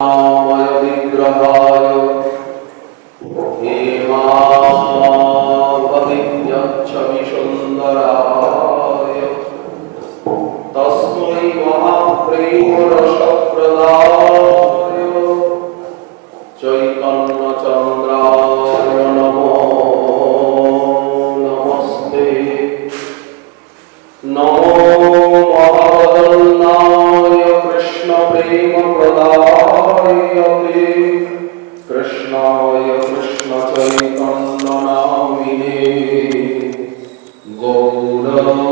विग्रहाय हेमाभविष्यच्छविसुन्दराय तस्मै महाप्रेमरसप्रदाय चैतन्यचन्द्राय नमो नमस्ते। नमो महावदन्नाय कृष्णप्रेमप्रदायते कृष्णाय कृष्णचैतन्यनामिने गौरत्विषे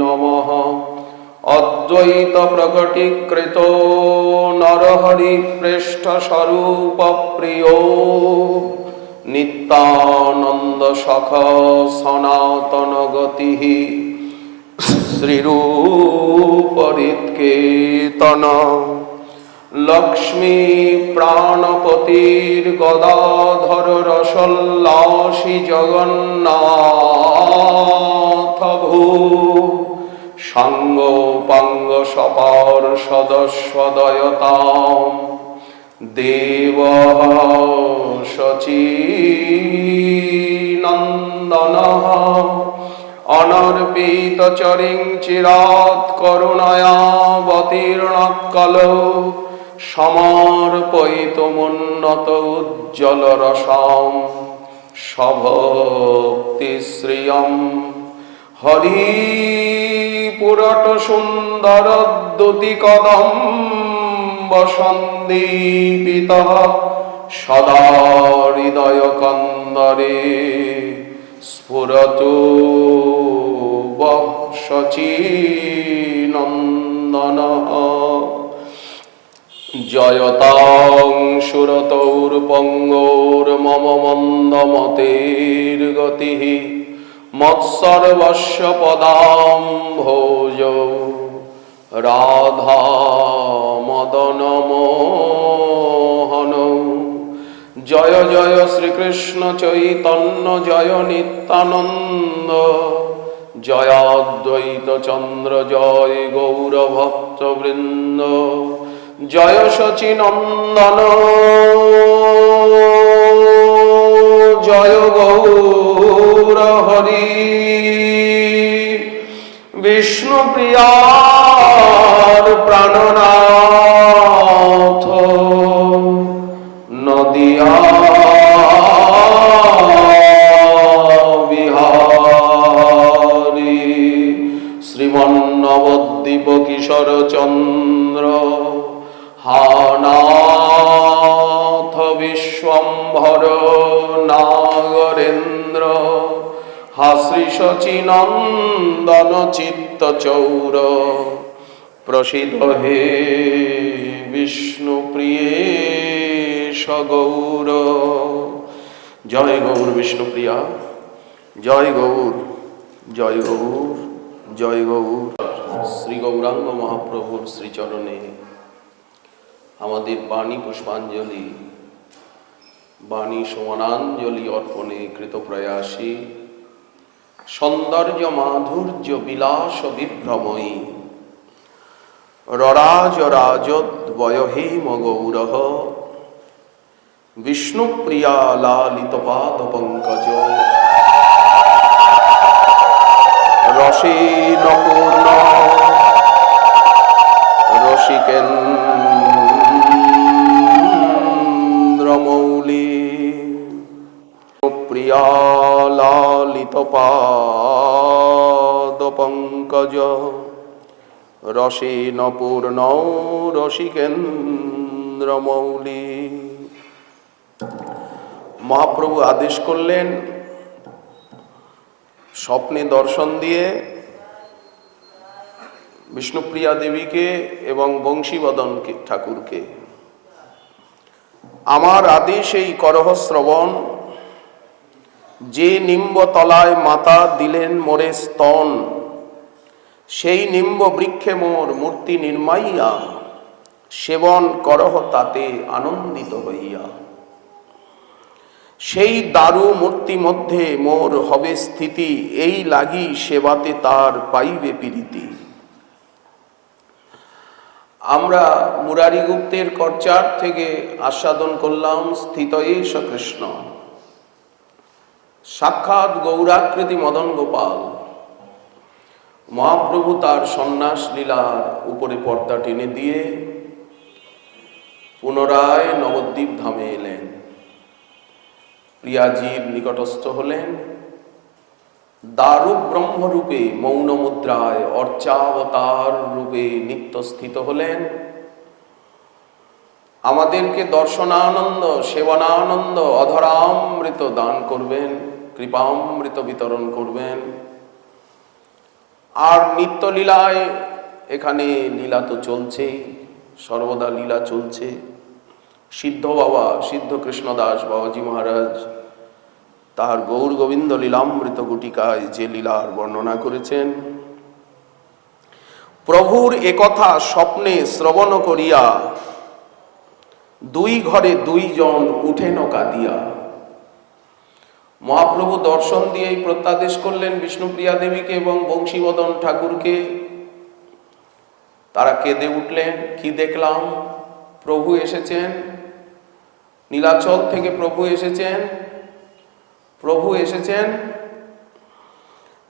नमः। अद्वैतप्रकटीकृतो नरहरिप्रेष्ठस्वरूपप्रियो नित्यानंद सखा सनातन गतिः श्रीरूपरित्केतन लक्ष्मी प्राणपतिर्गदाधर रसोल्लासी जगन्नाथ भू सांगोपांग सपार्षदस्वदयताम् देवः शचीनन्दनः अनर्पितचरिं चिरात् करुणयावतीर्णः समर्पयितुमुन्नत उज्ज्वलरसां सभक्तिश्रियम् हरिपुरटसुन्दरद्युतिकदम्ब सन्दीपितः सदा हृदयकन्दरे स्फुरतु वः शचीनन्दनः। जयतां सुरतौर्पङ्गोर्मम मन्दमतेर्गतिः मत्सर्वस्य पदाम्भोजौ राधा मदन मोहनौ। जय जय श्रीकृष्ण चैतन्य जय नित्यानंद जय अद्वैत चंद्र जय गौरभक्तवृंद जय शचीनंदन जय गौर हरि विष्णुप्रियार प्राणनाथ नदिया बिहारी श्रीमन्नवद्वीप किशोर चंद्र हानाथ विश्वम्भर नागरेन्द्र हा श्री शचीनंदन चित्तचौर प्रसीद हे विष्णुप्रिये गौर। जय गौर विष्णुप्रिया जय गौर जय गौर जय गौर। श्री गौरांग महाप्रभुर श्रीचरणे आमादेर बाणी पुष्पांजलि बाणी समानांजलि अर्पणे कृत प्रयासी सौंदर्य माधुर्य विलास विभ्रमयी रराज राजद्वयहेम गौरः विष्णुप्रिया लालित पाद पंकज रसेन पूर्ण रसिकेन्द्रमौली प्रिया लालित पाद पंकज रसेन पूर्ण रसिकेन्द्रमौली। महाप्रभु आदेश करलेन स्वप्ने दर्शन दिए विष्णुप्रिया देवी के एवं बंशीवदन के ठाकुर के आमार आदेश এই করহ শ্রবণ যে নিম্ব তলায় মাতা দিলেন মোরে স্তন সেই নিম্ব বৃক্ষে মোর মূর্তি নির্মাইয়া সেবন করহ তাতে আনন্দিত হইয়া সেই দারু মূর্তি মধ্যে মোর হবে স্থিতি এই লাগি সেবাতে তার পাইবে প্রীতি। আমরা মুরারি গুপ্তের কর্চার থেকে আস্বাদন করলাম স্থিত এষ কৃষ্ণ, সাক্ষাৎ গৌরাকৃতি মদন গোপাল। মহাপ্রভু তার সন্ন্যাস লীলার উপরে পর্দা টেনে দিয়ে পুনরায় নবদ্বীপ ধামে এলেন, প্রিয়াজির নিকটস্থ হলেন, দারুক ব্রহ্মরূপে মৌন মুদ্রায় অর্চাবতার রূপে নিত্যস্থিত হলেন। আমাদেরকে দর্শনানন্দ, সেবনানন্দ, অধরামৃত দান করবেন, কৃপামৃত বিতরণ করবেন। আর নিত্য লীলায়, এখানে লীলা তো চলছেই, সর্বদা লীলা চলছে। সিদ্ধ বাবা, সিদ্ধ কৃষ্ণদাস বাবাজি মহারাজ তাহার গৌর গোবিন্দ লীলামৃত গুটিকায় যে লীলার বর্ণনা করেছেন, প্রভুর একথা স্বপ্নে শ্রবণ করিয়া দুই ঘরে দুইজন উঠেন কাঁদিয়া। মহাপ্রভু দর্শন দিয়েই প্রত্যাদেশ করলেন বিষ্ণুপ্রিয়া দেবীকে এবং বংশীবদন ঠাকুরকে। তারা কেঁদে উঠলেন, কি দেখলাম, প্রভু এসেছেন, নীলাচল থেকে প্রভু এসেছেন, প্রভু এসেছেন।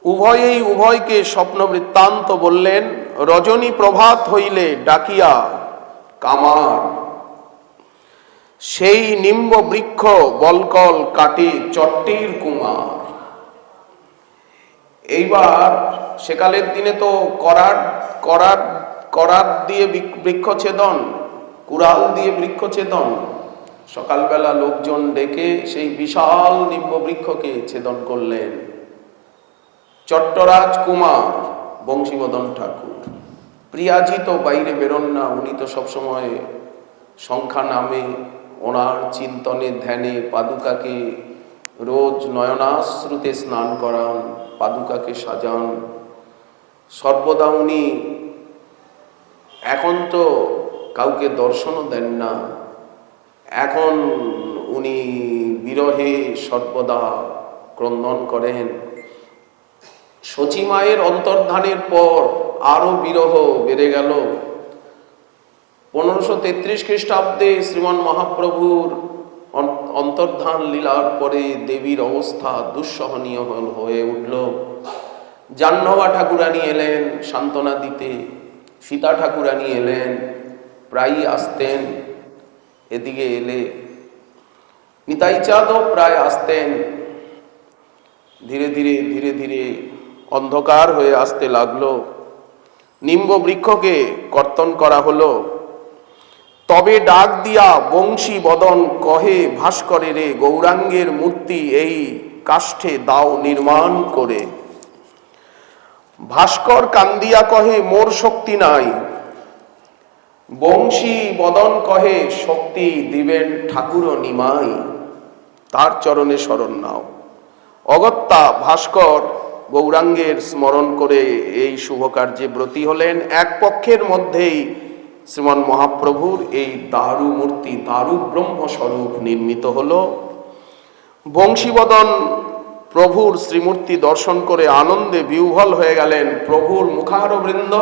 উভয়েই উভয়কে স্বপ্ন বৃত্তান্ত বললেন। রজনী প্রভাত হইলে ডাকিয়া কামার, সেই নিম্ব বৃক্ষ বলকল কাটে চট্টির কুমার। এইবার সেকালের দিনে তো করাত দিয়ে বৃক্ষছেদন, কুড়াল দিয়ে বৃক্ষছেদন। সকালবেলা লোকজন ডেকে সেই বিশাল নিম্ব বৃক্ষকে ছেদন করলেন চট্টরাজ কুমার বংশীবদন ঠাকুর। প্রিয়াজি তো বাইরে বেরোন না, উনি তো সবসময় সংখ্যা নামে ওনার চিন্তনে ধ্যানে পাদুকাকে রোজ নয়নাশ্রুতে স্নান করান, পাদুকাকে সাজান। সর্বদা উনি এখন তো কাউকে দর্শনও দেন না, এখন উনি বিরহে সর্বদা ক্রন্দন করেন। সচিমায়ের অন্তর্ধানের পর আরো বিরহ বেড়ে গেল। 1533 খ্রিস্টাব্দে শ্রীমান মহাপ্রভুর অন্তর্ধান লীলার পরে দেবীর অবস্থা দুঃসহনীয় হয়ে উঠল। জাহ্নবা ঠাকুরানী এলেন সান্ত্বনা দিতে, সীতা ঠাকুরানী এলেন, প্রায়ই আসতেন। এদিকে এলে নিতাই চাঁদও প্রায় আসতেন। ধীরে ধীরে ধীরে ধীরে অন্ধকার হয়ে আসতে লাগলো। নিম্ব বৃক্ষকে কর্তন করা হলো। তবে ডাক দিয়া বংশী বদন কহে, ভাস্করে রে গৌরাঙ্গের মূর্তি এই কাষ্ঠে দাও নির্মাণ করে। ভাস্কর কান্দিয়া কহে, মোর শক্তি নাই। বংশী বদন কহে, শক্তি দিবেন ঠাকুর নিমাই, তার চরণে শরণ নাও। অগত্যা ভাস্কর গৌরাঙ্গের স্মরণ করে এই শুভ কার্যে ব্রতী হলেন। এক পক্ষের মধ্যেই শ্রীমান মহাপ্রভুর এই দারু মূর্তি, দারু ব্রহ্মস্বরূপ নির্মিত হলো। বংশীবদন প্রভুর শ্রীমূর্তি দর্শন করে আনন্দে বিহ্বল হয়ে গেলেন। প্রভুর মুখারবৃন্দ,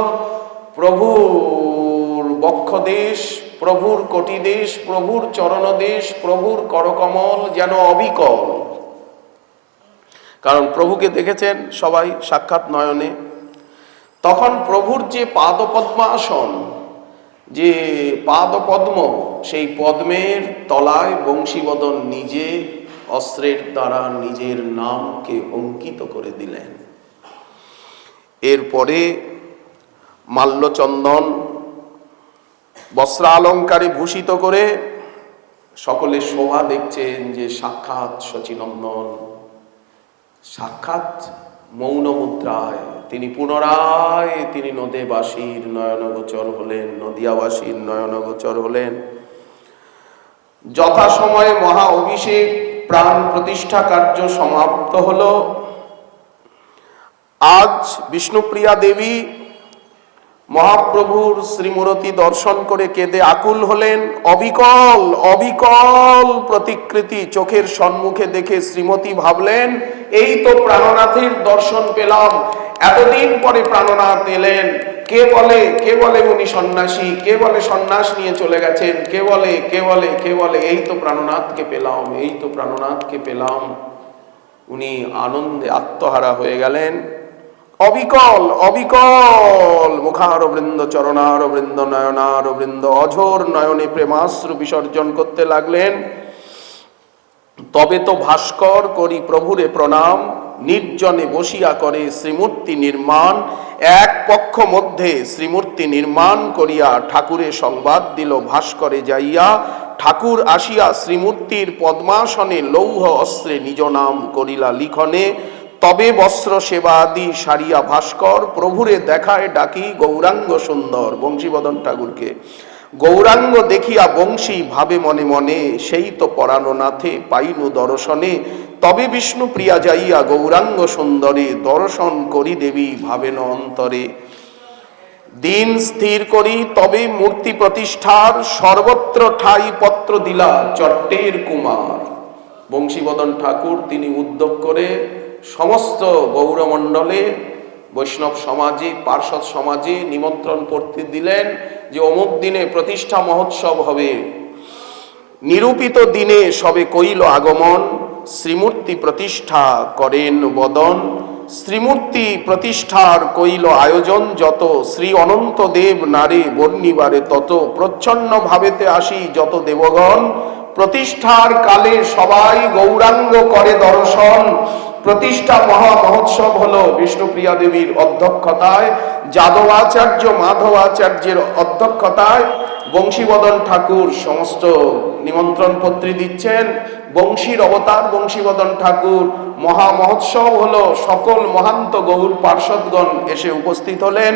প্রভুর বক্ষদেশ, প্রভুর কটিদেশ, প্রভুর চরণদেশ, প্রভুর করকমল যেন অবিকল। কারণ প্রভুকে দেখেছেন সবাই সাক্ষাৎ নয়নে। তখন প্রভুর যে পাদপদ্মাসন, যে পাদপদ্ম, সেই পদ্মের তলায় বংশীবদন নিজে অস্ত্রের দ্বারা নিজের নামকে অঙ্কিত করে দিলেন। এরপরে মাল্যচন্দন বস্ত্রালঙ্কারে ভূষিত করে সকলে শোভা দেখছেন যে সাক্ষাৎ শচীনন্দন, সাক্ষাৎ মৌন মুদ্রায় তিনি পুনরায় তিনি নদেবাসীর নয়নগোচর হলেন, নদিয়াবাসীর নয়নগোচর হলেন। যথাসময়ে মহা অভিষেক প্রাণ প্রতিষ্ঠা কার্য সমাপ্ত হল। আজ বিষ্ণুপ্রিয়া দেবী মহাপ্রভুর শ্রীমূরতি দর্শন করে কেঁদে আকুল হলেন। অবিকল অবিকল প্রতিকৃতি চোখের সম্মুখে দেখে শ্রীমতী ভাবলেন, এই তো প্রাণনাথের দর্শন পেলাম। এতদিন পরে প্রাণনাথ এলেন, কে বলে উনি সন্ন্যাসী, কে বলে সন্ন্যাস নিয়ে চলে গেছেন, কে বলে এই তো প্রাণনাথকে পেলাম, এই তো প্রাণনাথকে পেলাম। উনি আনন্দে আত্মহারা হয়ে গেলেন। অবিকল অবিকল মুখার বৃন্দ, চরণার বৃন্দ, নয়নার বৃন্দ, অঝোর নয়নে প্রেমাশ্রু বিসর্জন করতে লাগলেন। তবে তো ভাস্কর করি প্রভুরে প্রণাম, নির্জনে বসিয়া করে শ্রীমূর্তি নির্মাণ। এক পক্ষ মধ্যে শ্রীমূর্তি নির্মাণ করিয়া ঠাকুরে সংবাদ দিল ভাস্করে যাইয়া। ঠাকুর আসিয়া শ্রীমূর্তির পদ্মাসনে লৌহ অস্ত্রে নিজ নাম করিলা লিখনে। তবে বস্ত্র সেবাদি সারিয়া ভাস্কর প্রভুরে দেখায় ডাকি গৌরাঙ্গ সুন্দর। বংশীবদন ঠাকুরকে গৌরাঙ্গ দেখিয়া বংশী ভাবে মনে মনে, সেই তো পরানো নাথে পাইনু দর্শনে। তবে বিষ্ণু প্রিয়া যাইয়া গৌরাঙ্গ সুন্দরে, দর্শন করি দেবী ভাবেন অন্তরে। দিন স্থির করি তবে মূর্তি প্রতিষ্ঠার, সর্বত্র ঠাই পত্র দিলা চট্টের কুমার। বংশীবদন ঠাকুর তিনি উদ্যোগ করে সমস্ত গৌরমণ্ডলে, বৈষ্ণব সমাজে, পার্ষদ সমাজে নিমন্ত্রণ পড়তে দিলেন যে অমুক দিনে প্রতিষ্ঠা মহোৎসব হবে। নিরূপিত দিনে সবে কইল আগমন, শ্রীমূর্তি প্রতিষ্ঠা করেন বদন। শ্রীমূর্তি প্রতিষ্ঠার কইল আয়োজন যত, শ্রী অনন্ত দেব নারে বর্ণিবারে তত। প্রচ্ছন্ন ভাবেতে আসি যত দেবগণ, প্রতিষ্ঠার কালে সবাই গৌরাঙ্গ করে দর্শন। প্রতিষ্ঠা মহা মহোৎসব হলো বিষ্ণুপ্রিয়া দেবীর অধ্যক্ষতায়, যাদবাচার্য মাধবাচার্যের অধ্যক্ষতায়। বংশীবদন ঠাকুর সমস্ত নিমন্ত্রণ পত্রী দিচ্ছেন। বংশীর অবতার বংশীবদন ঠাকুর। মহা মহোৎসব হলো, সকল মহান্ত গৌর পার্ষদগণ এসে উপস্থিত হলেন।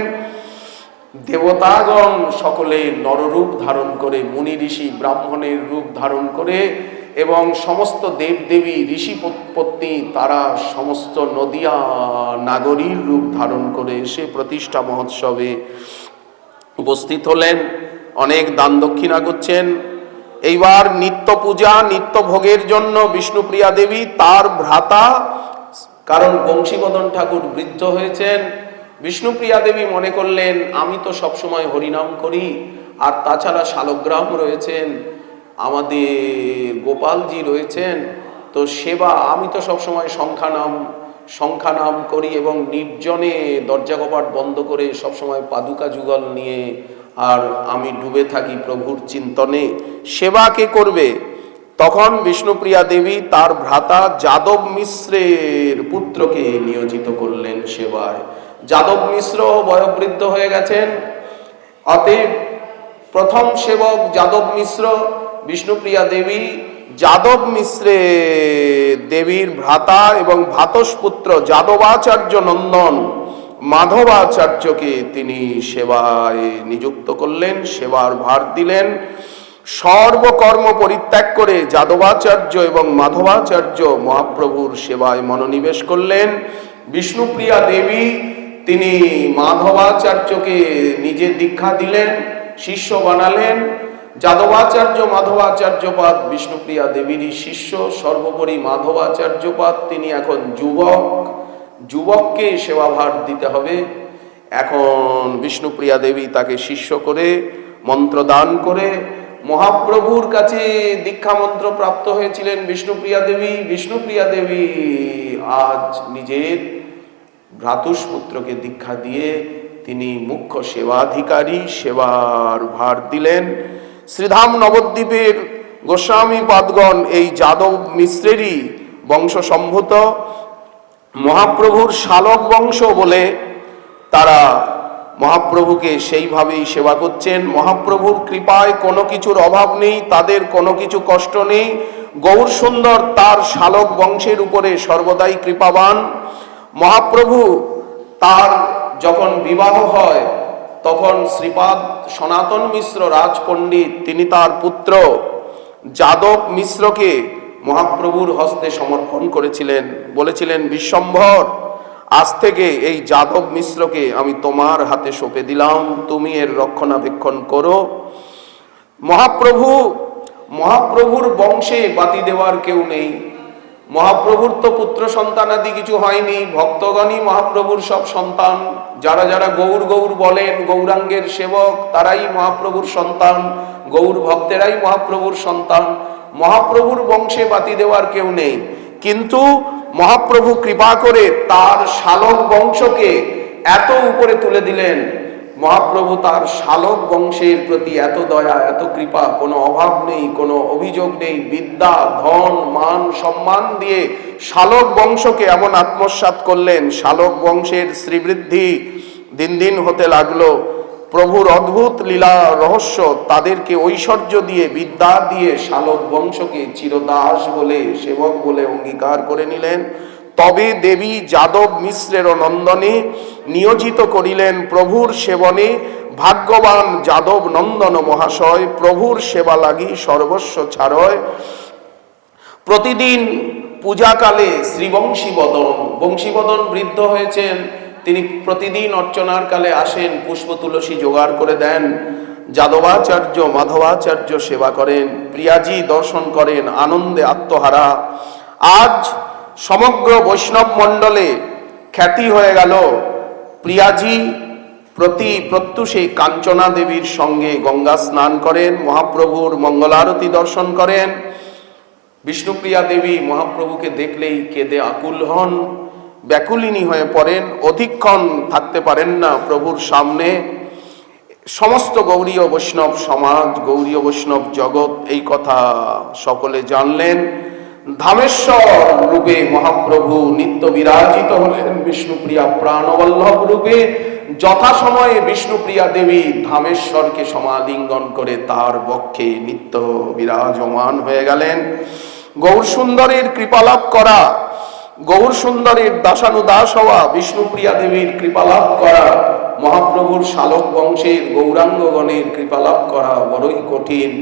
দেবতাগণ সকলে নররূপ ধারণ করে, মুনি ঋষি ব্রাহ্মণের রূপ ধারণ করে, এবং সমস্ত দেবদেবী ঋষি পত্নী তারা সমস্ত নদিয়া নাগরীর রূপ ধারণ করে সে প্রতিষ্ঠা মহোৎসবে উপস্থিত হলেন। অনেক দান দক্ষিণা করছেন। এইবার নিত্য পূজা নিত্য ভোগের জন্য বিষ্ণুপ্রিয়া দেবী তার ভ্রাতা, কারণ বংশীবদন ঠাকুর বৃদ্ধ হয়েছেন, বিষ্ণুপ্রিয়া দেবী মনে করলেন আমি তো সবসময় হরিনাম করি, আর তাছাড়া শালগ্রাম রয়েছেন, আমাদের গোপালজি রয়েছেন, তো সেবা আমি তো সবসময় সংখ্যা নাম করি এবং নির্জনে দরজা কপাট বন্ধ করে সবসময় পাদুকা যুগল নিয়ে আর আমি ডুবে থাকি প্রভুর চিন্তনে, সেবা কে করবে? তখন বিষ্ণুপ্রিয়া দেবী তার ভ্রাতা যাদব মিশ্রের পুত্রকে নিয়োজিত করলেন সেবায়। যাদব মিশ্র বয়োবৃদ্ধ হয়ে গেছেন, অতএব প্রথম সেবক যাদব মিশ্র। বিষ্ণুপ্রিয়া দেবী যাদব মিশ্রে দেবীর ভ্রাতা এবং ভ্রাতস্পুত্র যাদবাচার্য নন্দন মাধবাচার্যকে তিনি সেবায় নিযুক্ত করলেন, সেবার ভার দিলেন। সর্বকর্ম পরিত্যাগ করে যাদবাচার্য এবং মাধবাচার্য মহাপ্রভুর সেবায় মনোনিবেশ করলেন। বিষ্ণুপ্রিয়া দেবী তিনি মাধবাচার্যকে নিজে দীক্ষা দিলেন, শিষ্য বানালেন। যাদবাচার্য মাধবাচার্যপাদ বিষ্ণুপ্রিয়া দেবীরই শিষ্য। সর্বোপরি মাধবাচার্যপাদ তিনি এখন যুবককে সেবাভার দিতে হবে। এখন বিষ্ণুপ্রিয়া দেবী তাকে শিষ্য করে মন্ত্রদান করে মহাপ্রভুর কাছে দীক্ষা মন্ত্র প্রাপ্ত হয়েছিলেন বিষ্ণুপ্রিয়া দেবী। বিষ্ণুপ্রিয়া দেবী আজ নিজের ভ্রাতুষ্পুত্রকে দীক্ষা দিয়ে তিনি মুখ্য সেবাধিকারী, সেবার ভার দিলেন। শ্রীধাম নবদ্বীপের গোস্বামী পাদগণ এই যাদব মিশ্রেরই বংশ সম্ভূত। মহাপ্রভুর শালক বংশ বলে তারা মহাপ্রভুকে সেইভাবেই সেবা করছেন। মহাপ্রভুর কৃপায় কোনো কিছুর অভাব নেই, তাদের কোনো কিছু কষ্ট নেই। গৌর সুন্দর তার শালক বংশের উপরে সর্বদাই কৃপাবান। মহাপ্রভু তার যখন বিবাহ হয় তখন শ্রীপাদ সনাতন মিশ্র রাজপণ্ডিত তিনি তার পুত্র যাদব মিশ্রকে মহাপ্রভুর হস্তে সমর্পণ করেছিলেন। বলেছিলেন, বিশ্বম্ভর, আজ থেকে এই যাদব মিশ্রকে আমি তোমার হাতে সঁপে দিলাম, তুমি এর রক্ষণাবেক্ষণ করো। মহাপ্রভুর বংশে বাতি দেওয়ার কেউ নেই। মহাপ্রভুর তো পুত্র সন্তানাদি কিছু হয়নি, ভক্তগণই মহাপ্রভুর সব সন্তান। যারা যারা গৌর গৌর বলেন, গৌরাঙ্গের সেবক, তারাই মহাপ্রভুর সন্তান, গৌর ভক্তেরাই মহাপ্রভুর সন্তান। মহাপ্রভুর বংশে বাতি দেওয়ার কেউ নেই, কিন্তু মহাপ্রভু কৃপা করে তার শালক বংশকে এত উপরে তুলে দিলেন। মহাপ্রভু তার শালক বংশের প্রতি এত দয়া, এত কৃপা, কোনো অভাব নেই, কোনো অভিযোগ নেই। বিদ্যা, ধন, মান, সম্মান দিয়ে শালক বংশকে এমন আত্মসাৎ করলেন, শালক বংশের শ্রীবৃদ্ধি দিন দিন হতে লাগলো। প্রভুর অদ্ভুত লীলা রহস্য, তাদেরকে ঐশ্বর্য দিয়ে, বিদ্যা দিয়ে শালক বংশকে চিরদাস বলে, সেবক বলে অঙ্গীকার করে নিলেন। তবে দেবী যাদব মিশ্রের নন্দনে নিয়োজিত করিলেন প্রভুর সেবনে। ভাগ্যবান যাদব নন্দন মহাশয়, প্রভুর সেবা লাগি সর্বস্ব ছাড়য়। প্রতিদিন পূজাকালে শ্রীবংশীবদন, বংশীবদন বৃদ্ধ হয়েছেন, তিনি প্রতিদিন অর্চনার কালে আসেন, পুষ্প তুলসী জোগাড় করে দেন। যাদবাচার্য মাধবাচার্য সেবা করেন, প্রিয়াজি দর্শন করেন, আনন্দে আত্মহারা। আজ সমগ্র বৈষ্ণব মণ্ডলে খ্যাতি হয়ে গেল, প্রিয়াজি প্রত্যুষে কাঞ্চনা দেবীর সঙ্গে গঙ্গা স্নান করেন, মহাপ্রভুর মঙ্গলারতি দর্শন করেন। বিষ্ণুপ্রিয়া দেবী মহাপ্রভুকে দেখলেই কেঁদে আকুল হন, ব্যাকুলিনী হয়ে পড়েন, অধিকক্ষণ থাকতে পারেন না প্রভুর সামনে। সমস্ত গৌড়ীয় বৈষ্ণব সমাজ, গৌড়ীয় বৈষ্ণব জগৎ এই কথা সকলে জানলেন। ধামেশ্বর রূপে মহাপ্রভু নিত্য বিরাজিত হলেন, বিষ্ণুপ্রিয়া প্রাণবল্লভ রূপে। যথাসময়ে বিষ্ণুপ্রিয়া দেবী ধামেশ্বরকে সমালিঙ্গন করে তার বক্ষে নিত্য বিরাজমান হয়ে গেলেন। গৌর সুন্দরের কৃপালাভ করা, গৌর সুন্দরের দাসানুদাস হওয়া, বিষ্ণুপ্রিয়া দেবীর কৃপালাভ করা, মহাপ্রভুর শালক বংশের গৌরাঙ্গগণের কৃপালাভ করা বড়ই কঠিন।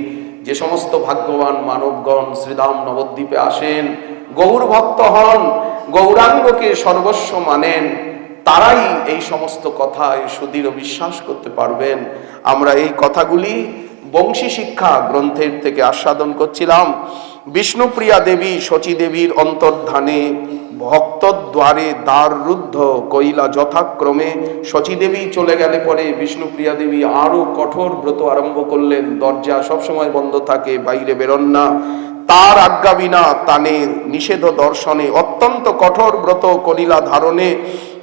যে সমস্ত ভাগ্যবান মানবগণ শ্রীধাম নবদ্বীপে আসেন, গৌর ভক্ত হন, গৌরাঙ্গকে সর্বস্ব মানেন, তারাই এই সমস্ত কথায় সুদৃঢ় বিশ্বাস করতে পারবেন। আমরা এই কথাগুলি বংশী শিক্ষা গ্রন্থের থেকে আস্বাদন করছিলাম। বিষ্ণুপ্রিয়া দেবী শচী দেবীর অন্তর্ধানে ভক্তদ্বারে দ্বার রুদ্ধ কইলা যথাক্রমে। শচী দেবী চলে গেলে পরে বিষ্ণুপ্রিয়া দেবী আরো কঠোর ব্রত আরম্ভ করলেন। দরজা সবসময় বন্ধ থাকে, বাইরে বেরোন না, তার আজ্ঞা বিনা তানে নিষেধ দর্শনে অত্যন্ত কঠোর ব্রত করিলা ধারণে।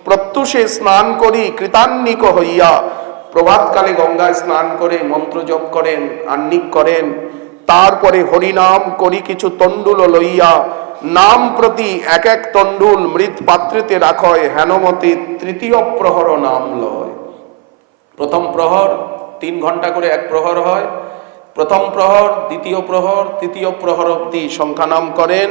প্রত্যুষে স্নান করি কৃতান্নিক হইয়া, প্রভাতকালে গঙ্গায় স্নান করে মন্ত্র জপ করেন, আহ্নিক করেন। তারপরে হরিনাম করি কিছু তণ্ডুল লইয়া, নাম প্রতি এক এক তণ্ডুল মৃৎ পাত্রেতে রাখয়, হেনমতে তৃতীয় প্রহর নাম লয়। প্রথম প্রহর 3 ঘন্টা করে এক প্রহর হয়, প্রথম প্রহর, দ্বিতীয় প্রহর, তৃতীয় প্রহর অবধি সংখ্যা নাম করেন।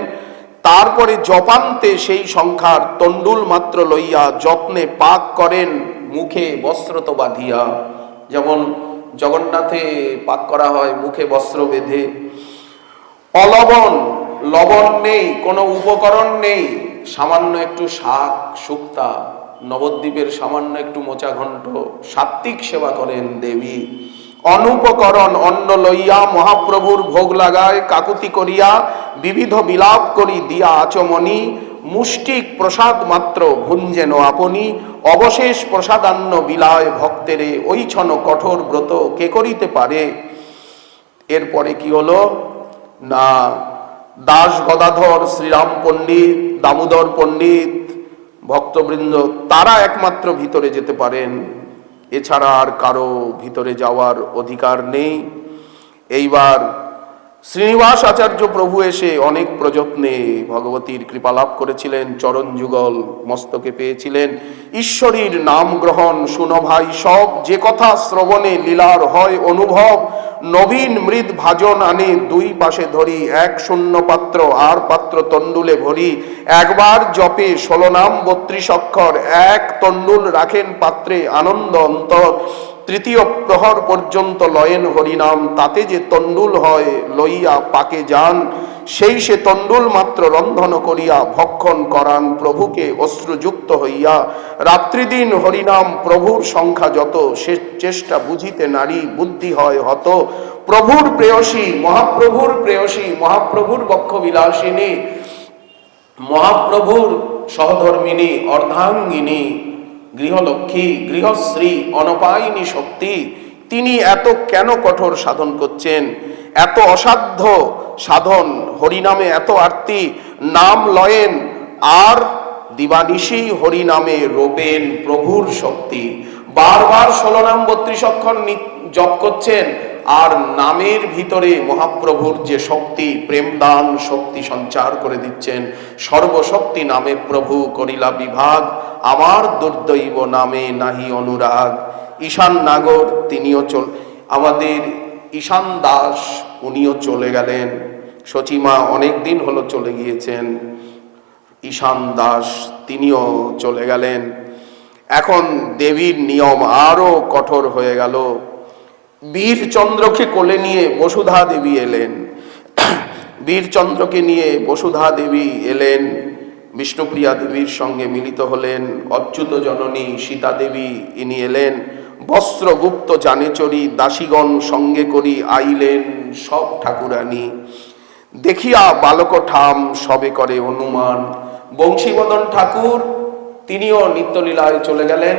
তারপরে জপান্তে সেই সংখ্যার তণ্ডুল মাত্র লইয়া যত্নে পাক করেন, মুখে বস্ত্রত বাঁধিয়া। যেমন জগন্নাথে পাক করা হয় মুখে বস্ত্র বেঁধে। অলবণ, লবণ নেই, কোনো উপকরণ নেই, সামান্য একটু শাক শুক্তা, নবদ্বীপের সামান্য একটু মোচা ঘণ্ট, সাত্ত্বিক সেবা করেন দেবী। অনুপকরণ অন্ন লইয়া মহাপ্রভুর ভোগ লাগায়, কাকুতি করিয়া বিবিধ বিলাপ করি দিয়া আচমনি। মুষ্টিক প্রসাদ মাত্র ভুঞ্জেন আপনি, অবশেষ প্রসাদান্ন বিলায় ভক্তেরে, ওইছন কঠোর ব্রত কে করিতে পারে। এরপরে কি হলো না, দাস গদাধর, শ্রীরাম পণ্ডিত, দামোদর পণ্ডিত, ভক্তবৃন্দ, তারা একমাত্র ভিতরে যেতে পারেন, এছাড়া আর কারো ভিতরে যাওয়ার অধিকার নেই। এইবার শ্রীনিবাস আচার্য প্রভু এসে অনেক প্রযত্নে ভগবতীর কৃপালাভ করেছিলেন, চরণ যুগল মস্তকে পেয়েছিলেন। ঈশ্বরীর নাম গ্রহণ শুনো ভাই সব, যে কথা শ্রবণে লীলার হয় অনুভব। নবীন মৃদ ভাজন আনে 2 পাশে ধরি, 1 শূন্য পাত্র আর পাত্র তণ্ডুলে ভরি। একবার জপে 16 নাম 32 অক্ষর, 1 তণ্ডুল রাখেন পাত্রে আনন্দ অন্তর। তৃতীয় প্রহর পর্যন্ত লয়েন হরিনাম, তাতে যে তণ্ডুল হয় লইয়া পাকে যান। সেই সে তণ্ডুল মাত্র রন্ধন করিয়া ভক্ষণ করান প্রভুকে অশ্রুযুক্ত হইয়া। রাত্রিদিন হরিনাম প্রভুর সংখ্যা যত, সে চেষ্টা বুঝিতে নারী বুদ্ধি হয় হত। প্রভুর প্রেয়সী, মহাপ্রভুর প্রেয়সী, মহাপ্রভুর বক্ষ বিলাসিনী মহাপ্রভুর সহধর্মিনী, অর্ধাঙ্গিনী, গৃহলক্ষ্মী, গৃহশ্রী, অনপায়িনী শক্তি, তিনি এত কেন কঠোর সাধন করছেন? এত অসাধ্য সাধন, হরিনামে এত আরতি, নাম লয়েন আর দিবানিশি হরিনামে রোপেন প্রভুর শক্তি। বারবার 16 নাম 32 অক্ষর জপ করছেন, আর নামের ভিতরে মহাপ্রভুর যে শক্তি, প্রেমদান শক্তি সঞ্চার করে দিচ্ছেন। সর্বশক্তি নামে প্রভু করিলা বিভাগ, আমার দুর্দৈব নামে নাহি অনুরাগ। ঈশান নাগর তিনিও আমাদের ঈশান দাস, উনিও চলে গেলেন। সচিমা অনেক দিন হলো চলে গিয়েছেন। ঈশান দাস তিনিও চলে গেলেন। এখন দেবীর নিয়ম আরো কঠোর হয়ে গেল। বীরচন্দ্রকে কোলে নিয়ে বসুধা দেবী এলেন। বীরচন্দ্রকে নিয়ে বসুধা দেবী এলেন, বিষ্ণুপ্রিয়া দেবীর সঙ্গে মিলিত হলেন। অচ্যুত জননী সীতা দেবী ইনি এলেন। বস্ত্রগুপ্ত জানেচরি দাসীগণ সঙ্গে করি আইলেন সব ঠাকুরানী। দেখিয়া বালক ঠাম সবে করে অনুমান। বংশীবদন ঠাকুর তিনিও নিত্যলীলায় চলে গেলেন।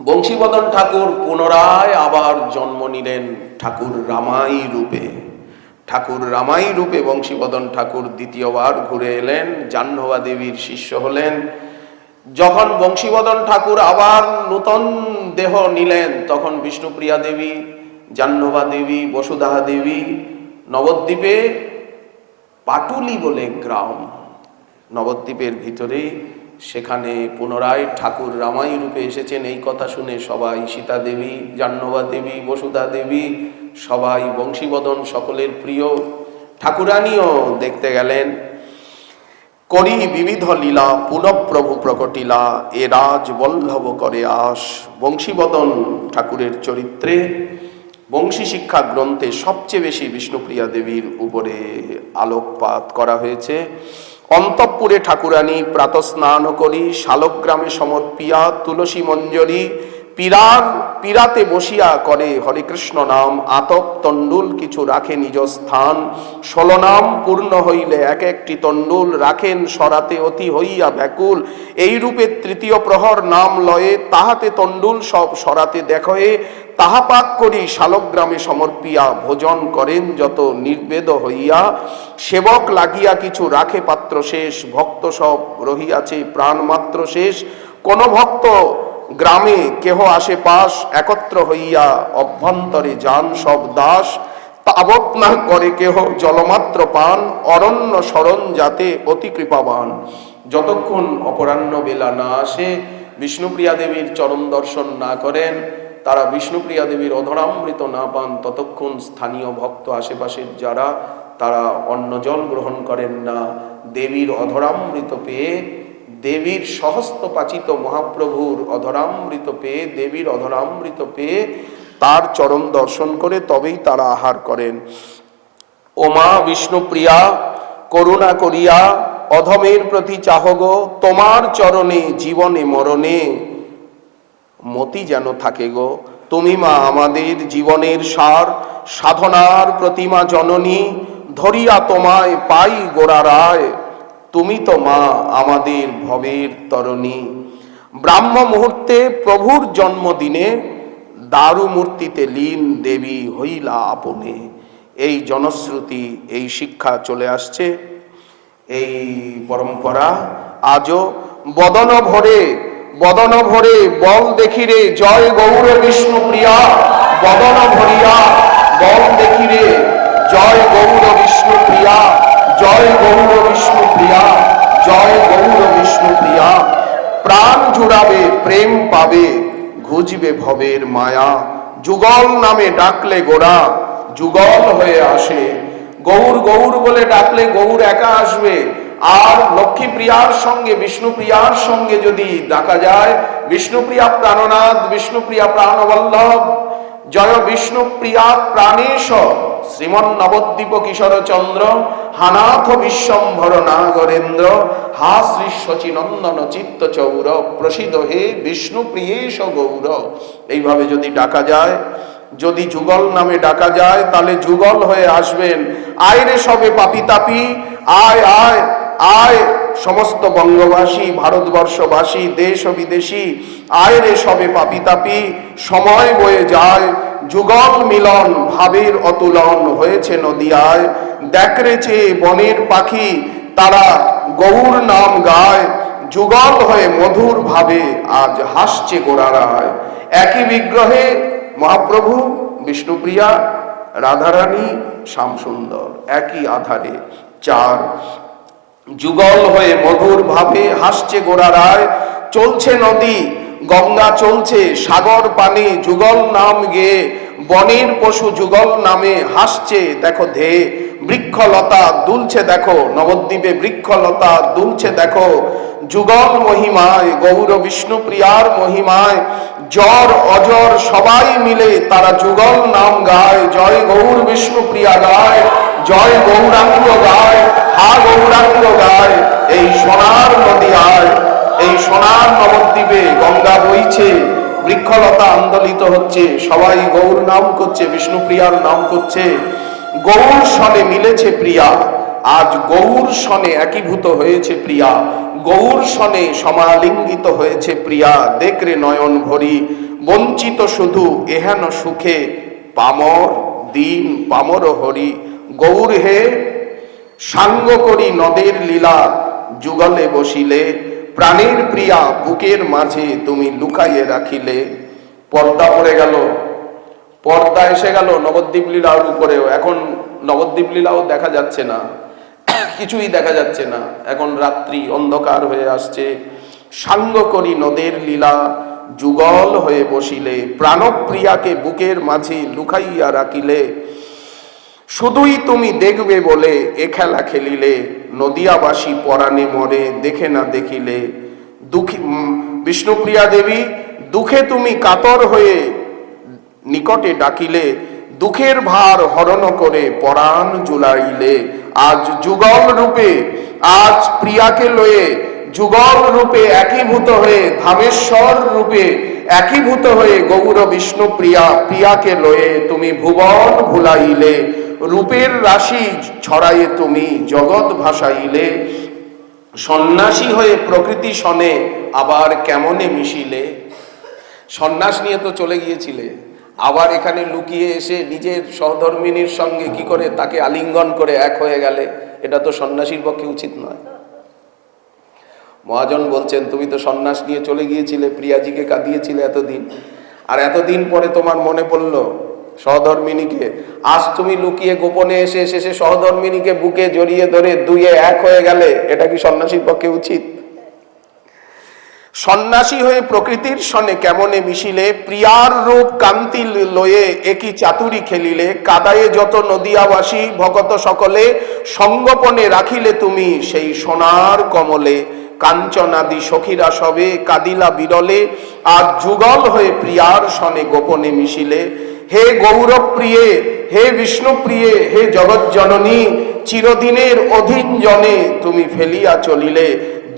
বংশীবদন ঠাকুর পুনরায় আবার জন্ম নিলেন ঠাকুর রামাই রূপে। ঠাকুর রামাই রূপে বংশীবদন ঠাকুর দ্বিতীয়বার ঘুরে এলেন, জাহ্নবা দেবীর শিষ্য হলেন। যখন বংশীবদন ঠাকুর আবার নূতন দেহ নিলেন, তখন বিষ্ণুপ্রিয়া দেবী, জাহ্নবা দেবী, বসুধা দেবী নবদ্বীপে পাটুলি বলে গ্রাম, নবদ্বীপের ভিতরে, সেখানে পুনরায় ঠাকুর রামাই রূপে এসেছেন। এই কথা শুনে সবাই, সীতা দেবী, জাহ্নবা দেবী, বসুধা দেবী, সবাই বংশীবদন সকলের প্রিয় ঠাকুরানীও দেখতে গেলেন। করি বিবিধ লীলা পুনঃপ্রভু প্রকটিলা, এ রাজ বল্লভ করে আস। বংশীবদন ঠাকুরের চরিত্রে বংশী শিক্ষা গ্রন্থে সবচেয়ে বেশি বিষ্ণুপ্রিয়া দেবীর উপরে আলোকপাত করা হয়েছে। অন্তঃপুরে ঠাকুরানী প্রাতঃস্নান করি, শালগ্রামে সমর্পিয়া তুলসী মঞ্জরি, পীড়াতে বসিয়া করে হরে কৃষ্ণ নাম। আতপ তণ্ডুল কিছু রাখে নিজ স্থান, 16 নাম পূর্ণ হইলে এক একটি তণ্ডুল রাখেন সরাতে অতি হইয়া ব্যাকুল। এই রূপে তৃতীয় প্রহর নাম লয়ে, তাহাতে তণ্ডুল সব সরাতে দেখয়ে। তাহা পাক করি শালগ্রামে সমর্পিয়া, ভোজন করেন যত নির্বেদ হইয়া। সেবক লাগিয়া কিছু রাখে পাত্র শেষ, ভক্ত সব রহিয়াছে প্রাণ মাত্র শেষ। কোন ভক্ত গ্রামে কেহ আসে পাশ, একত্র হইয়া অভ্যন্তরে যান সব দাস। তাবৎ না করে কেহ জলমাত্র পান, অরণ্য শরণ যাতে অতি কৃপাবান। যতক্ষণ অপরাহ্ন বেলা না আসে, বিষ্ণুপ্রিয়া দেবীর চরণ দর্শন না করেন, তারা বিষ্ণুপ্রিয়া দেবীর অধরামৃত না পান, ততক্ষণ স্থানীয় ভক্ত আশেপাশের যারা, তারা অন্ন জল গ্রহণ করেন না। দেবীর অধরামৃত পেয়ে, দেবীর সহস্তপাচিত মহাপ্রভুর অধরামৃত পেয়ে, দেবীর অধরামৃত পেয়ে তার চরণ দর্শন করে তবেই তারা আহার করেন। ওমা বিষ্ণুপ্রিয়া করুণা করিয়া অধমের প্রতি চাহগো, তোমার চরণে জীবনে মরণে মতি যেন থাকে গো। তুমি মা আমাদের জীবনের সার, সাধনার প্রতিমা জননী, ধরিয়া তোমায় পাই গোড়া রায়। তুমি তো মা আমাদের ভবের তরণী। ব্রাহ্ম মুহূর্তে প্রভুর জন্মদিনে, দারু মূর্তিতে লীন দেবী হইলা আপনে। এই জনশ্রুতি, এই শিক্ষা চলে আসছে, এই পরম্পরা আজও বদন ভরে বল দেখিরে জয় গৌর বিষ্ণুপ্রিয়া। বদন ভরিয়া বল দেখিরে জয় গৌর বিষ্ণুপ্রিয়া, জয় গৌর বিষ্ণুপ্রিয়া, জয় গৌর বিষ্ণুপ্রিয়া। প্রাণ জুড়াবে প্রেম পাবে, ঘুজবে ভবের মায়া। যুগল নামে ডাকলে গোরা যুগল হয়ে আসে। গৌর গৌর বলে ডাকলে গৌর একা আসবে। আর লক্ষ্মীপ্রিয়ার সঙ্গে বিষ্ণুপ্রিয়ার সঙ্গে যদি ডাকা যায়, বিষ্ণুপ্রিয়া প্রাণনাথ, বিষ্ণুপ্রিয়া প্রাণবল্লভ, জয় বিষ্ণুপ্রিয়া প্রাণেশ শ্রীমন নবদ্বীপ কিশোর চন্দ্র, হানাথ বিশ্বম্ভর নাগরেন্দ্র, হা শ্রী শচীনন্দন চিত্ত চৌর, প্রসিদ্ধ হে বিষ্ণুপ্রিয়েশ গৌর। এইভাবে যদি ডাকা যায়, যদি যুগল নামে ডাকা যায়, তাহলে যুগল হয়ে আসবেন। আয় রে সবে পাপি তাপি, আয় আয় আয় সমস্ত বঙ্গবাসী, ভারতবর্ষবাসী, দেশ ও বিদেশী, আয় রে সবে পাপি তাপি, সময় বয়ে যায়, যুগল মিলন ভাবের অতুলন হয়েছে নদিয়ায়। দেখরে চেয়ে বনের পাখি তারা গৌর নাম গায়, যুগল হয়ে মধুর ভাবে আজ হাসছে গোড়ারায়। একই বিগ্রহে মহাপ্রভু, বিষ্ণুপ্রিয়া, রাধারানী, শ্যামসুন্দর, একই আধারে চার। যুগল হয়ে মধুর ভাবে হাসছে গোড়ারায়, চলছে নদী গঙ্গা, চলছে সাগর পানে, যুগল নাম গেয়ে বনের পশু যুগল নামে হাসছে দেখো ধে। বৃক্ষলতা দুলছে দেখো, নবদ্বীপে বৃক্ষলতা দুলছে দেখো, যুগল মহিমায়, গৌর বিষ্ণুপ্রিয়ার মহিমায়। জর অজর সবাই মিলে তারা যুগল নাম গায়, জয় গৌর বিষ্ণুপ্রিয়া গায়, জয় গৌরাঙ্গ গায়, হা গৌরাঙ্গ গায়। এই সোনার নদিয়ায়, এই সোনার নবদ্বীপে গঙ্গা বইছে, বৃক্ষলতা আন্দোলিত হচ্ছে, সবাই গৌর নাম করছে, বিষ্ণুপ্রিয়ার নাম করছে। গৌর সনে মিলেছে প্রিয়া, আজ গৌর সনে একীভূত হয়েছে প্রিয়া, গৌর সনে সমালিঙ্গিত হয়েছে প্রিয়া। দেখরে নয়ন ভরি, বঞ্চিত শুধু এহেন সুখে, পামর দিন পামর হরি। গৌর হে সাঙ্গ করি নদের লীলা, যুগলে বসিলে, প্রাণের প্রিয়া বুকের মাঝে তুমি লুকাইয়ে রাখিলে। পর্দা পড়ে গেল, পর্দা এসে গেল নবদ্বীপ লীলার উপরেও। এখন নবদ্বীপ লীলাও দেখা যাচ্ছে না, কিছুই দেখা যাচ্ছে না, এখন রাত্রি অন্ধকার হয়ে আসছে। সাঙ্গ করি নদের লীলা, যুগল হয়ে বসিলে, প্রাণপ্রিয়াকে বুকের মাঝে লুকাইয়া রাখিলে। শুধুই তুমি দেখবে বলে এ খেলা খেলিলে, নদিয়াবাসী পরাণে মরে দেখে না দেখিলে। দুঃখী বিষ্ণুপ্রিয়া দেবী, দুঃখে তুমি কাতর হয়ে নিকটে ডাকিলে, দুঃখের ভার হরণ করে পরাণ জুলাইলে। আজ যুগল রূপে, আজ প্রিয়াকে লয়ে যুগল রূপে একীভূত হয়ে, ধামেশ্বর রূপে একীভূত হয়ে গৌর বিষ্ণুপ্রিয়া প্রিয়াকে লয়ে তুমি ভুবন ভুলাইলে। রূপের রাশি ছড়াইয়ে তুমি জগৎ ভাসাইলে, সন্ন্যাসী হয়ে প্রকৃতি সনে আবার কেমনে মিশিলে। সন্ন্যাস নিয়ে তো চলে গিয়েছিলে, আবার এখানে লুকিয়ে এসে নিজের সহধর্মিনীর সঙ্গে কি করে তাকে আলিঙ্গন করে এক হয়ে গেলে, এটা তো সন্ন্যাসীর পক্ষে উচিত নয়। মহাজন বলছেন তুমি তো সন্ন্যাস নিয়ে চলে গিয়েছিলে, প্রিয়াজিকে কাঁদিয়েছিলে এতদিন, আর এতদিন পরে তোমার মনে পড়লো সহধর্মিনীকে। আজ তুমি লুকিয়ে গোপনে এসে শেষে সহধর্মিনীকে বুকে জড়িয়ে ধরে দুইয়ে এক হয়ে গেলে, এটা কি সন্ন্যাসীর পক্ষে উচিত? সন্ন্যাসী হয়ে প্রকৃতির সনে কেমনে মিশিলে, প্রিয়ার রূপ কান্তি লয়ে একই চাতুরি খেলিলে। কাদায়ে যত নদিয়াবাসী ভগত সকলে, সঙ্গপনে রাখিলে তুমি সেই সোনার কমলে। কাঞ্চনাদি সখীরা সবে কাদিলা বিরলে, আজ যুগল হয়ে প্রিয়ার সনে গোপনে মিশিলে। হে গৌরপ্রিয়ে, হে বিষ্ণুপ্রিয়ে, হে জগৎ জননী, চিরদিনের অধীন জনে তুমি ফেলিয়া চলিলে।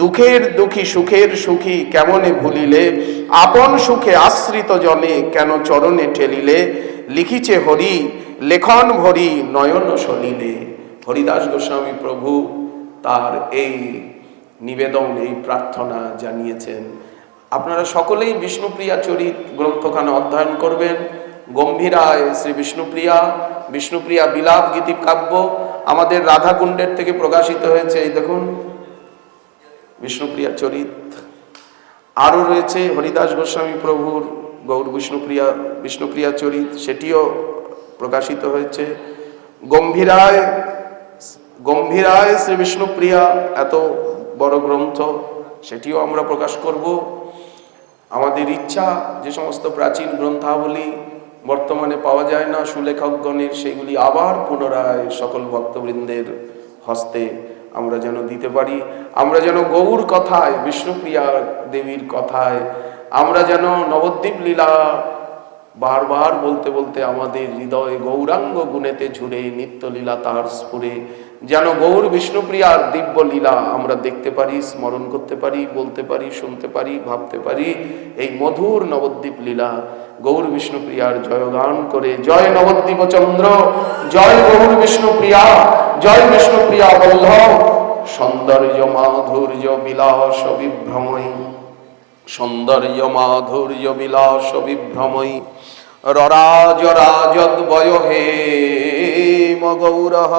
দুঃখের দুঃখী সুখের সুখী কেমনে ভুলিলে, আপন সুখে আশ্রিত জনে কেন চরণে ঠেলিলে। লিখিছে হরি লেখন ভরি নয়ন সলিলে। হরিদাস গোস্বামী প্রভু তার এই নিবেদন, এই প্রার্থনা জানিয়েছেন। আপনারা সকলেই বিষ্ণুপ্রিয়া চরিত গ্রন্থখানা অধ্যয়ন করবেন। গম্ভীরায় শ্রী বিষ্ণুপ্রিয়া, বিষ্ণুপ্রিয়া বিলাপ গীতি কাব্য আমাদের রাধাকুণ্ডের থেকে প্রকাশিত হয়েছে। এই দেখুন বিষ্ণুপ্রিয়া চরিত। আরো রয়েছে হরিদাস গোস্বামী প্রভুর গৌর বিষ্ণুপ্রিয়া, বিষ্ণুপ্রিয়া চরিত, সেটিও প্রকাশিত হয়েছে। গম্ভীরায়, গম্ভীরায় শ্রী বিষ্ণুপ্রিয়া এত বড় গ্রন্থ, সেটিও আমরা প্রকাশ করব। আমাদের ইচ্ছা যে সমস্ত প্রাচীন গ্রন্থাবলী বর্তমানে পাওয়া যায় না সুলেখকগণের, সেগুলি আবার পুনরায় সকল ভক্তবৃন্দের হস্তে আমরা যেন দিতে পারি। আমরা যেন গৌর কথায়, বিষ্ণুপ্রিয়া দেবীর কথায়, আমরা যেন নবদ্বীপ লীলা বারবার বলতে বলতে আমাদের হৃদয় গৌরাঙ্গ গুণেতে ঝুরে, নিত্য লীলা তাহার স্ফুরে, যেন গৌর বিষ্ণুপ্রিয়ার দিব্য লীলা আমরা দেখতে পারি, স্মরণ করতে পারি, বলতে পারি, শুনতে পারি, ভাবতে পারি। এই মধুর নবদ্বীপ লীলা গৌর বিষ্ণুপ্রিয়ার জয়গান করে, জয় নবদ্বীপ চন্দ্র, জয় গৌর বিষ্ণুপ্রিয়া, জয় বিষ্ণুপ্রিয়া বল্লভ, সৌন্দর্য মাধুর্য বিলাস বিভ্রময়ী, সৌন্দর্য মাধুর্য বিলাস বিভ্রময়ী ররাজ রাজদ্বয় হে মগৌরহ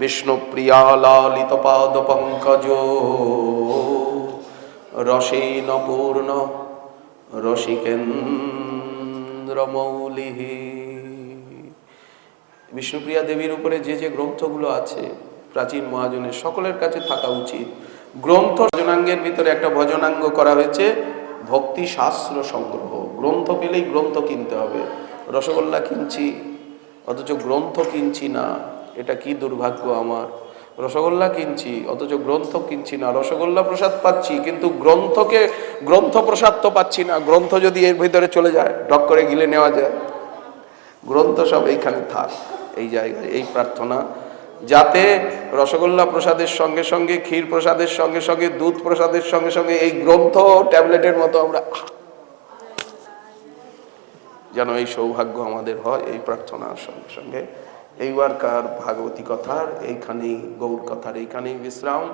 বিষ্ণুপ্রিয়া লালিত পাদ পঙ্কজ রসেন পূর্ণ রসিকেন্দ্র মৌলি। বিষ্ণুপ্রিয়া দেবীর উপরে যে যে গ্রন্থগুলো আছে প্রাচীন মহাজনের সকলের কাছে থাকা উচিত। গ্রন্থ ভজনাঙ্গের ভিতরে একটা ভজনাঙ্গ করা হয়েছে ভক্তি শাস্ত্র সংগ্রহ। গ্রন্থ পেলেই গ্রন্থ কিনতে হবে। রসগোল্লা কিনছি অথচ গ্রন্থ কিনছি না, এটা কি দুর্ভাগ্য আমার। রসগোল্লা কিনছি অথচ গ্রন্থ কিনছি না। রসগোল্লা প্রসাদ পাচ্ছি কিন্তু গ্রন্থ প্রসাদ তো পাচ্ছি না। গ্রন্থ যদি এর ভিতরে চলে যায় ডক করে গিলে নেওয়া যায়। গ্রন্থ সব এইখানে থাক, এই জায়গায়। এই প্রার্থনা যাতে রসগোল্লা প্রসাদের সঙ্গে সঙ্গে, ক্ষীর প্রসাদের সঙ্গে সঙ্গে, দুধ প্রসাদের সঙ্গে সঙ্গে এই গ্রন্থ ট্যাবলেটের মতো আমরা যেন এই সৌভাগ্য আমাদের হয়। এই প্রার্থনার সঙ্গে সঙ্গে এইবারকার ভাগবতী কথার এইখানেই, গৌর কথার এইখানেই বিশ্রাম।